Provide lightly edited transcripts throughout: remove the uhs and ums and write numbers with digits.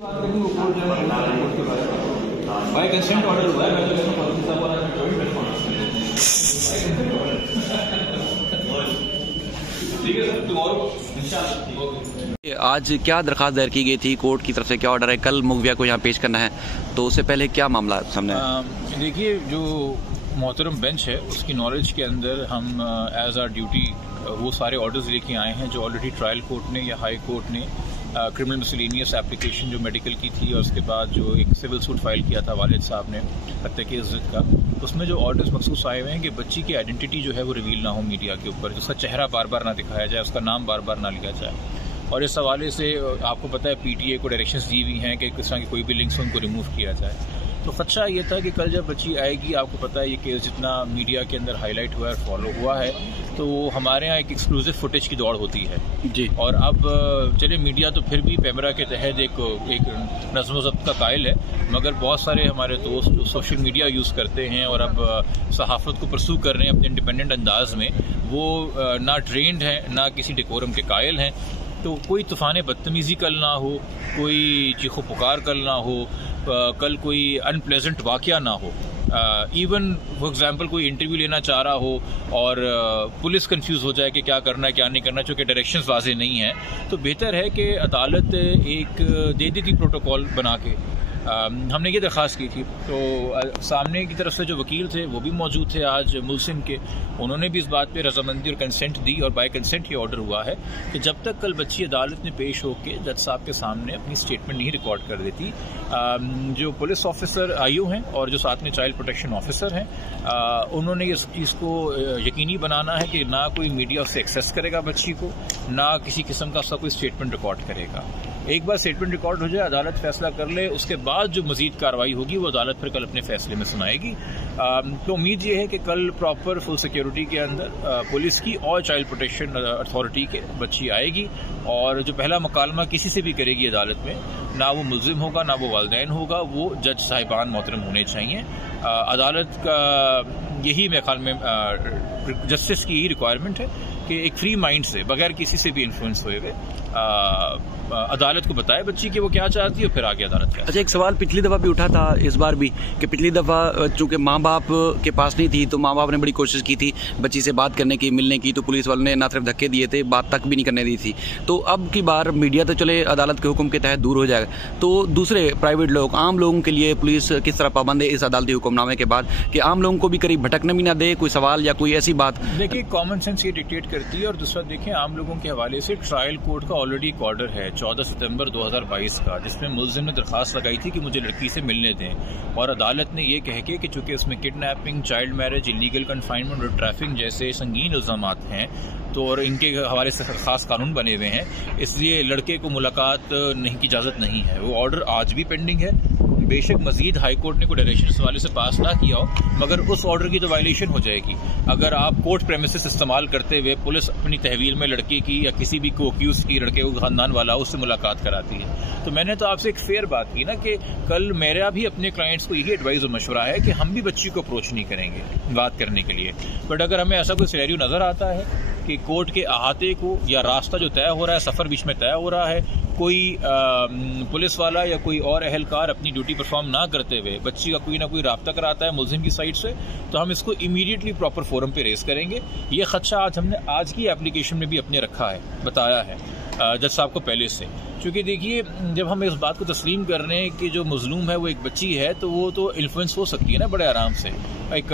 Bye consent order हुआ है। मैं तो पॉलिसी साहब वाला जॉइंट रिस्पॉन्स ठीक है सर, टुमारो इंशाल्लाह। आज क्या दरखास्त दायर की गई थी, कोर्ट की तरफ से क्या ऑर्डर है, कल मुगविया को यहाँ पेश करना है, तो उससे पहले क्या मामला सामने है? देखिए, जो मोहतरम बेंच है उसकी नॉलेज के अंदर हम एज आर ड्यूटी वो सारे ऑर्डर्स लेके आए हैं जो ऑलरेडी ट्रायल कोर्ट ने या हाई कोर्ट ने क्रिमिनल मिसलेनियस एप्लीकेशन जो मेडिकल की थी और उसके बाद जो एक सिविल सूट फाइल किया था वालिद साहब ने हत्या की इज्जत का, उसमें जो ऑर्डर्स मखसूस आए हुए हैं कि बच्ची की आइडेंटिटी जो है वो रिवील ना हो मीडिया के ऊपर, उसका चेहरा बार बार ना दिखाया जाए, उसका नाम बार बार ना लिया जाए। और इस हवाले से आपको पता है पीटीए को डायरेक्शंस दी हुई हैं कि किस तरह की कोई भी लिंक्स उनको रिमूव किया जाए। तो खदशा ये था कि कल जब बच्ची आएगी, आपको पता है ये केस जितना मीडिया के अंदर हाईलाइट हुआ है और फॉलो हुआ है, तो हमारे यहाँ एक एक्सक्लूसिव फुटेज की दौड़ होती है जी। और अब चले मीडिया तो फिर भी पैमरा के तहत एक नज़्म व ज़ब्त का कायल है, मगर बहुत सारे हमारे दोस्त जो सोशल मीडिया यूज़ करते हैं और अब सहाफ़त को परसू कर रहे हैं अपने इंडिपेंडेंट अंदाज में, वो ना ट्रेंड हैं ना किसी डेकोरम के कायल हैं। तो कोई तूफ़ान बदतमीज़ी कल ना हो, कोई चीखो पुकार कल ना हो, कल कोई अनप्लेजेंट वाक़या ना हो। इवन फॉर एग्जांपल कोई इंटरव्यू लेना चाह रहा हो और पुलिस कंफ्यूज हो जाए कि क्या करना है क्या नहीं करना, चूँकि डायरेक्शंस वाज़ेह नहीं है, तो बेहतर है कि अदालत एक दे देती प्रोटोकॉल बना के। हमने ये दरख्वास्त की थी, तो सामने की तरफ से जो वकील थे वो भी मौजूद थे आज मुल्सिम के, उन्होंने भी इस बात पे रजामंदी और कंसेंट दी और बाय कंसेंट ये ऑर्डर हुआ है कि जब तक कल बच्ची अदालत में पेश होकर जज साहब के सामने अपनी स्टेटमेंट नहीं रिकॉर्ड कर देती, जो पुलिस ऑफिसर आईओ हैं और जो साथ में चाइल्ड प्रोटेक्शन ऑफिसर हैं, उन्होंने इस चीज़ को यकीनी बनाना है कि ना कोई मीडिया उससे एक्सेस करेगा बच्ची को, ना किसी किस्म का उसका कोई स्टेटमेंट रिकॉर्ड करेगा। एक बार स्टेटमेंट रिकॉर्ड हो जाए, अदालत फैसला कर ले, उसके बाद जो मजीद कार्रवाई होगी वो अदालत फिर कल अपने फैसले में सुनाएगी। तो उम्मीद ये है कि कल प्रॉपर फुल सिक्योरिटी के अंदर पुलिस की और चाइल्ड प्रोटेक्शन अथॉरिटी के बच्ची आएगी और जो पहला मुकालमा किसी से भी करेगी अदालत में, ना वो मुल्जिम होगा ना वो वालिदैन होगा, वो जज साहिबान मोहतरम होने चाहिए। अदालत का यही मेरे ख्याल में जस्टिस की यही रिक्वायरमेंट है कि एक फ्री माइंड से, बगैर किसी से भी इन्फ्लुएंस हुए हुए अदालत को बताए बच्ची कि वो क्या चाहती है, फिर आगे अदालत क्या। अच्छा, एक सवाल पिछली दफा भी उठा था, इस बार भी, कि पिछली दफा चूंकि माँ बाप के पास नहीं थी तो माँ बाप ने बड़ी कोशिश की थी बच्ची से बात करने की, मिलने की, तो पुलिस वालों ने ना सिर्फ धक्के दिए थे, बात तक भी नहीं करने दी थी। तो अब की बार मीडिया तो चले अदालत के हुक्म के तहत दूर हो जाएगा, तो दूसरे प्राइवेट लोग, आम लोगों के लिए पुलिस किस तरह पाबंद है इस अदालती हुक्मनामे के बाद कि आम लोगों को भी करीब भटकने भी ना दे कोई सवाल या कोई ऐसी बात? देखिए, कॉमन सेंस ये डिक्टेट करती है। और दूसरा देखें, आम लोगों के हवाले से ट्रायल कोर्ट का ऑलरेडी एक ऑर्डर है 14 सितंबर 2022 का, जिसमें मुल्जिम ने दरख्वास्त लगाई थी कि मुझे लड़की से मिलने दें, और अदालत ने यह कह के कि चूंकि उसमें kidnapping, child marriage, illegal confinement और ट्रैफिकिंग जैसे संगीन इल्जामात हैं, तो और इनके हवाले से खास कानून बने हुए हैं, इसलिए लड़के को मुलाकात नहीं की इजाजत नहीं है। वो ऑर्डर आज भी पेंडिंग है। बेशक मजीद हाई कोर्ट ने कोई डायरेक्शन इस हवाले से पास ना किया हो, मगर उस ऑर्डर की तो वायलेशन हो जाएगी अगर आप कोर्ट प्रेमिसेस इस्तेमाल करते हुए पुलिस अपनी तहवील में लड़के की या किसी भी को अक्यूज की, लड़के को खानदान वाला, उससे मुलाकात कराती है। तो मैंने तो आपसे एक फेयर बात की ना कि कल मेरा भी अपने क्लाइंट्स को यही एडवाइस और मशवरा है कि हम भी बच्ची को अप्रोच नहीं करेंगे बात करने के लिए, बट अगर हमें ऐसा कोई सिनेरियो नजर आता है कि कोर्ट के अहाते को या रास्ता जो तय हो रहा है, सफर बीच में तय हो रहा है, कोई पुलिस वाला या कोई और अहलकार अपनी ड्यूटी परफॉर्म ना करते हुए बच्ची का कोई ना कोई राब्ता कराता है मुल्जिम की साइड से, तो हम इसको इमीडिएटली प्रॉपर फोरम पे रेस करेंगे। ये खदशा आज हमने आज की एप्लीकेशन में भी अपने रखा है, बताया है जज साहब को पहले से। क्योंकि देखिए, जब हम इस बात को तस्लीम कर रहे हैं कि जो मजलूम है वो एक बच्ची है, तो वो तो इन्फ्लुएंस हो सकती है ना बड़े आराम से एक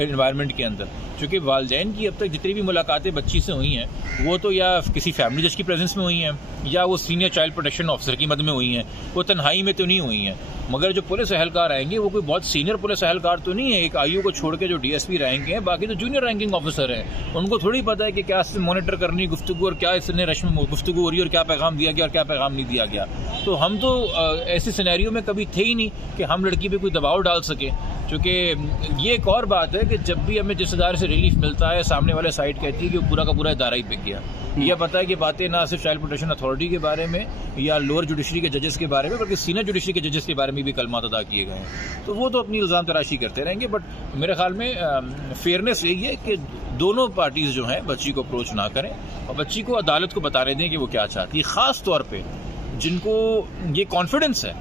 एनवायरनमेंट के अंदर। क्योंकि वालिदैन की अब तक जितनी भी मुलाकातें बच्ची से हुई हैं, वो तो या किसी फैमिली जज की प्रेजेंस में हुई हैं या वो सीनियर चाइल्ड प्रोटेक्शन ऑफिसर की मद में हुई हैं, वो तन्हाई में तो नहीं हुई हैं। मगर जो पुलिस अहलकार आएंगे वो कोई बहुत सीनियर पुलिस अहलकार तो नहीं है, एक आईओ को छोड़ के जो डीएसपी रैंक हैं, बाकी तो जूनियर रैंकिंग ऑफिसर हैं। उनको थोड़ी पता है कि क्या इससे मॉनिटर करनी गुफ्तगू और क्या इसने रश में गुफ्तगू हो रही है और क्या पैगाम दिया गया और क्या पैगाम नहीं दिया गया। तो हम तो ऐसे सिनेरियो में कभी थे ही नहीं कि हम लड़की पे कोई दबाव डाल सके। क्योंकि ये एक और बात है कि जब भी हमें जिस इदारे से रिलीफ मिलता है, सामने वाले साइड कहती है कि वो पूरा का पूरा इदारा ही बिक गया। यह पता है कि बातें ना सिर्फ चाइल्ड प्रोटेक्शन अथॉरिटी के बारे में या लोअर जुडिशरी के जजेस के बारे में, बल्कि सीनियर जुडिशरी के जजेस के बारे में भी कलमात अदा किए गए हैं। तो वो तो अपनी इल्जाम तराशी करते रहेंगे, बट मेरे ख्याल में फेयरनेस यही है कि दोनों पार्टीज जो हैं बच्ची को अप्रोच ना करें और बच्ची को अदालत को बताने दें कि वो क्या चाहती है। खास तौर पर जिनको ये कॉन्फिडेंस है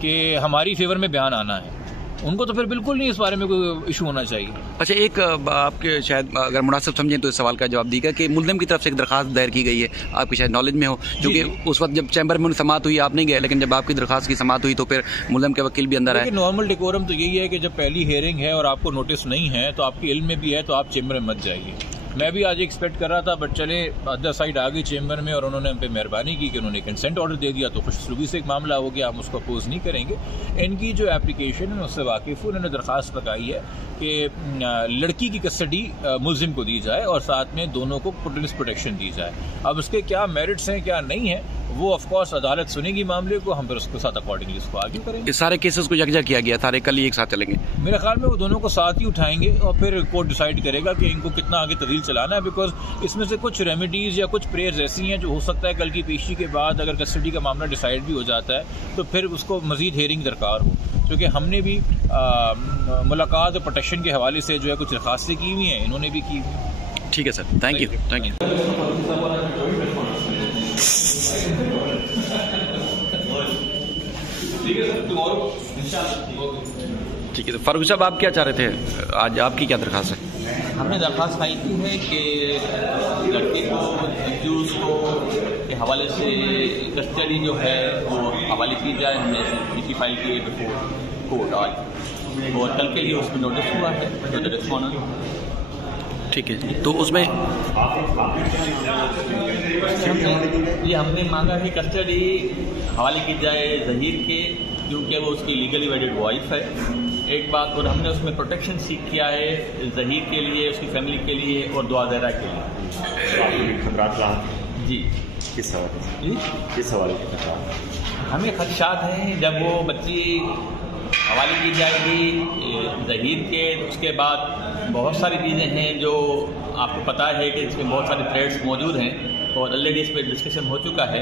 कि हमारी फेवर में बयान आना है, उनको तो फिर बिल्कुल नहीं इस बारे में कोई इशू होना चाहिए। अच्छा, एक आपके शायद अगर मुनासिब समझें तो इस सवाल का जवाब दीजिएगा कि मुल्ज़िम की तरफ से एक दरखास्त दायर की गई है, आपकी शायद नॉलेज में हो, क्योंकि उस वक्त जब चैम्बर में समाअत हुई आप नहीं गए, लेकिन जब आपकी दरखास्त की समाअत हुई तो फिर मुल्ज़िम के वकील भी अंदर आए। नॉर्मल डेकोरम तो यही है कि जब पहली हियरिंग है और आपको नोटिस नहीं है तो आपके इल्म में भी है तो आप चैम्बर में मत जाइए। मैं भी आज एक्सपेक्ट कर रहा था, बट चले अदर साइड आ गई चैम्बर में और उन्होंने हम पे मेहरबानी की कि उन्होंने कंसेंट ऑर्डर दे दिया, तो खुशसलूकी से एक मामला हो गया, हम उसको अपोज नहीं करेंगे। इनकी जो एप्लीकेशन है उससे वाकिफ़, उन्होंने दरख्वास्त लगाई है कि लड़की की कस्टडी मुल्ज़िम को दी जाए और साथ में दोनों को पुलिस प्रोटेक्शन दी जाए। अब उसके क्या मेरिट्स हैं क्या नहीं है वो ऑफ कोर्स अदालत सुनेगी मामले को, हम फिर उसके साथ अकॉर्डिंगली इसको आर्ग्यू करेंगे। इस सारे केसेस को यकजा किया गया, सारे कल ही एक साथ चलेंगे मेरे ख्याल में वो दोनों को साथ ही उठाएंगे और फिर कोर्ट डिसाइड करेगा कि इनको कितना आगे तवील चलाना है, बिकॉज इसमें से कुछ रेमेडीज या कुछ प्रेयर्स ऐसी हैं जो हो सकता है कल की पेशी के बाद अगर कस्टडी का मामला डिसाइड भी हो जाता है तो फिर उसको मजीद हेयरिंग दरकार हो, क्योंकि हमने भी मुलाकात और प्रोटेक्शन के हवाले से जो है कुछ दरखास्तें की हुई हैं, इन्होंने भी की हुई। ठीक है सर, थैंक यू। ठीक है, तो फारूक साहब आप क्या चाह रहे थे, आज आपकी क्या दरखास्त है? हमने दरख्वास्त आई थी है कि लड़के को एक्यूज को के हवाले से कस्टडी जो है वो हवाले की जाए। हमने पीसी फाइल की बिफोर कोर्ट आज, और कल के लिए उसमें नोटिस हुआ है तो द रिस्पॉन्डेंट। ठीक है, तो उसमें ये हमने मांगा है कस्टडी हवाले की जाए ज़हीर के, क्योंकि वो उसकी लीगली वेडेड वाइफ है, एक बात। और हमने उसमें प्रोटेक्शन सीख किया है ज़हीर के लिए, उसकी फैमिली के लिए और दुआ ज़हरा के लिए। जी, किस हवाले के खतरात? हमें खदशात हैं जब वो बच्ची हवाले की जाएगी ज़हीर के, उसके बाद बहुत सारी चीज़ें हैं जो आपको पता है कि इसमें बहुत सारे थ्रेड्स मौजूद हैं और ऑलरेडी इस पर डिस्कशन हो चुका है,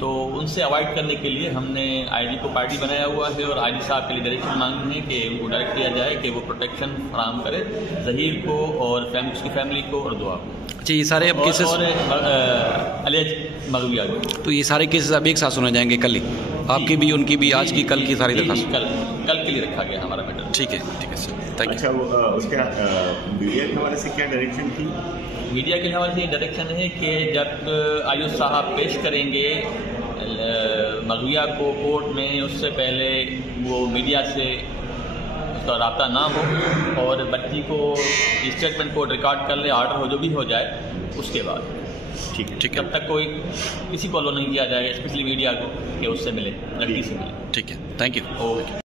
तो उनसे अवॉइड करने के लिए हमने आईजी को पार्टी बनाया हुआ है और आईजी साहब के लिए डायरेक्शन मांगी है कि उनको डायरेक्ट किया जाए कि वो प्रोटेक्शन फराहम करे ज़हीर को और उसकी फैमिली को और दुआ को। अच्छा, ये सारे अब केसेस और अलेज मगविया को, तो ये सारे केसेस अब एक साथ सुने जाएंगे कल ही, आपकी भी उनकी भी, आज की कल की सारी दरखास्त कल के लिए रखा गया हमारा मैटर। ठीक है सर, थैंक यू। अच्छा, वो उसके मीडिया के हवाले से क्या डायरेक्शन थी? मीडिया के हवाले से ये डायरेक्शन है कि जब आयुष साहब पेश करेंगे मगविया को कोर्ट में, उससे पहले वो मीडिया से उसका रब्ता ना हो और बच्ची को स्टेटमेंट कोर्ट रिकॉर्ड कर ले, ऑर्डर हो जो भी हो जाए उसके बाद। ठीक है, जब तक कोई किसी को लो नहीं किया जाएगा, स्पेशली मीडिया को, कि उससे मिले, लड़की से मिले। ठीक है, थैंक यू। ओके।